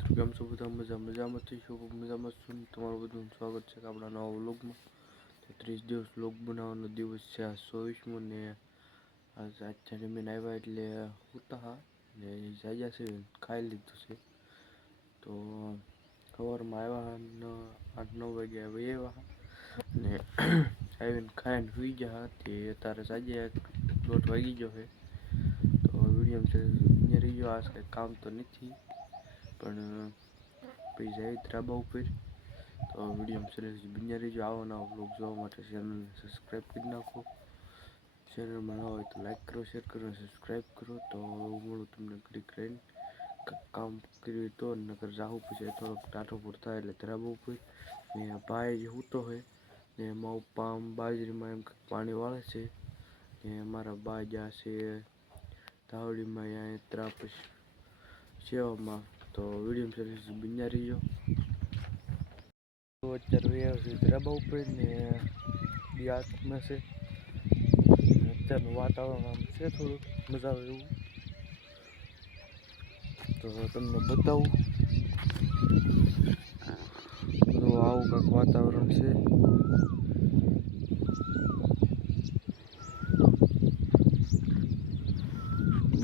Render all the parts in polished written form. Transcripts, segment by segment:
મિત્રો કેમ છો બધા મજામાં છું મજામાં છું તમારું બધું સ્વાગત છે આપણા નવા વ્લોગમાં। તો 30 દિવસ વ્લોગ બનાવવાનો દિવસ છે આ 24મો ને આજે જમીન આવ્યા એટલે ઉતા ને જાજા છે ખાઈ લીધું છે। તો સવારમાં આવ્યા 8-9 વાગે આવ્યા ને આવીને ખાઈને સુઈ ગયા તે અત્યારે સાંજે 1 વાગી ગયો છે। તો વિડીયો છે રહી ગયો આ કામ તો નથી પણ પછી જાય ધાબા ઉપર તો વિડીયો સરસ બન્યા રહેજો। આવો નવા વ્લોગ જોવા માટે ચેનલને સબસ્ક્રાઈબ કરી નાખો। ચેનલમાં ન હોય તો લાઈક કરો, શેર કરો, સબસ્ક્રાઈબ કરો। તો મળું તમને ઘડીક રહીને કામ કર્યું તો નકર જાહું પછી થોડોક ટાઢો થાય એટલે ધાબા ઉપર ને ભાઈ સૂતો હોય ને મારા પપ્પા બાજરીમાં એમ પાણી વાળે છે ને મારા બા ગયા છે ધાવડીમાં અહીંયા ત્રાપસ સેવામાં। તો વિડીયો સરસ બન્યા રહીજો। તો અત્યારે ધાબા ઉપર ને હાથમાં છે અત્યારનું વાતાવરણ આમ છે થોડુંક મજા આવે એવું તો તમને બતાવું। તો આવું કંઈક વાતાવરણ છે।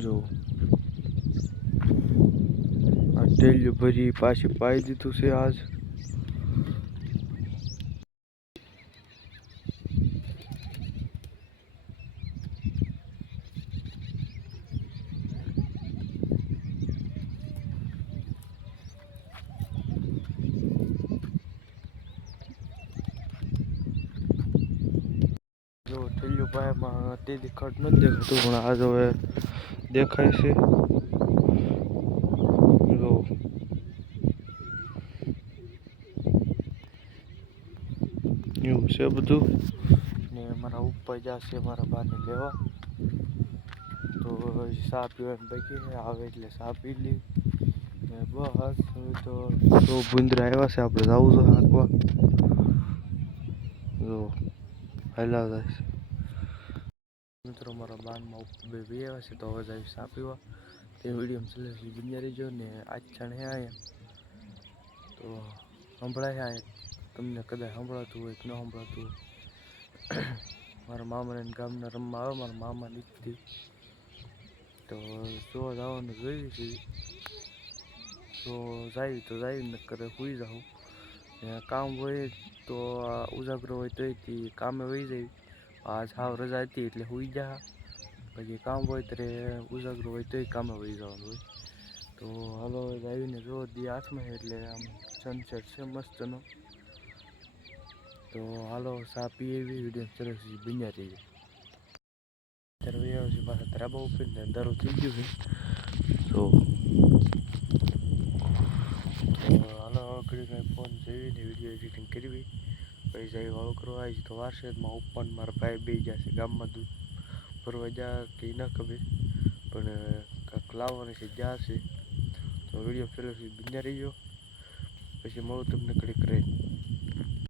જો આ ટેલિયું ભરી પાછી પાઈ દીધું છે આજ। જો ટેલિયું પાયામાં તેથી ખડ નથી દેખાતું પણ આજ હવે દેખાય છે। જો એવું છે બધું ને મારા ઉપર જશે મારા બાને લેવા તો ચા પીવાની બાકી છે આવે એટલે ચા પી લી ને બસ તો ભૂંદરા આવ્યા છે આપણે જવું છે હાંકવા। જો હાલ્યા જાય છે મિત્રો મારા બાનમાં બે આવ્યા છે તો હવે જાય ચા પીવા। તે વિડીયો સરસ બન્યા રહેજો ને આજ છાણે અહીંયા તો સંભળાય અહીંયા તમને કદાચ સંભળાતું હોય કે ન સંભળાતું હોય। મારા મામાને ગામના રમવા આવે મારા મામા નીચથી તો જોવા જવાનું જોઈએ છે તો જાય નકર સુઈ જાઉં કામ હોય તો ઉજાગરો હોય તો કામે વહી જાય। આજ હાવ રજા હતી એટલે સુઈ ગયા પછી કામ હોય ત્યારે ઉજાગરો હોય તો કામે વહી જવાનું હોય। તો હાલો આવીને જો દી હાથમાં એટલે આમ સનસેટ છે મસ્તનો। તો હાલો ચા પી એવી વિડીયો સરસ બન્યા રહીએ। અત્યારે પાછા ધાબા ઉપર ને અંધારું થઈ ગયું છે તો હાલો ઘડી કંઈ ફોન જોઈને વિડીયો એડિટિંગ કરવી પછી જાય વાળો કરવા આવી તો વાર છે માં ઉપર મારા ભાઈ બે ગયા છે ગામમાં દૂધ ભરવા જા કે ન ખબર પણ કાંઈક લાવવાની છે ગયા છે। તો વિડીયો સરસ બન્યા રહીજો પછી મળું તમને ઘડીક રહી।